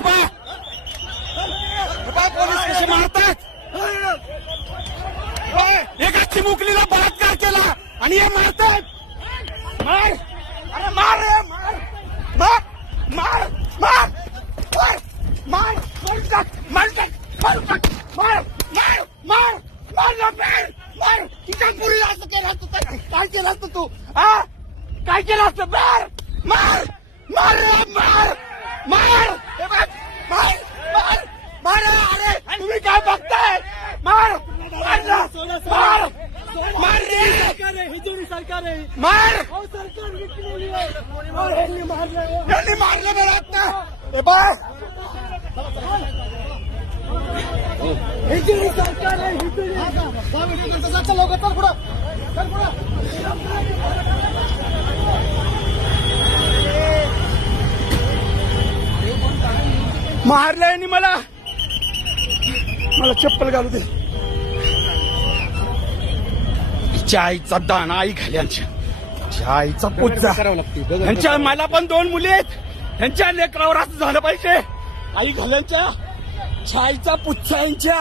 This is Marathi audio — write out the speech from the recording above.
पोलीस पहा पोलीस कसे मारतात. एका चिमुकलीला बलात्कार केला आणि हे मारतात. मार अरे मार रे मार मार मार मार मार मार मार मार मार मार मार मार मार तुझ्या पुरीला असं केलं असतं काय केलं असतं तू हा काय केलं असतं मार मार मार मार मार मार मार मार अरे तुम्ही काय बघताय मार मार मार मार रे सरकार आहे मार यांनी मारलं मला आता हे बाय सरकार आहे लवकर पुढं मारलं यांनी मला चप्पल घालू दे. आईचा दाना आई घाल्यांच्या आईचा पुच्चा यांच्या मला पण 2 मुली आहेत. यांच्या लेकरावर असं झालं पाहिजे आई घाल्यांच्या आईचा पुच्चा यांच्या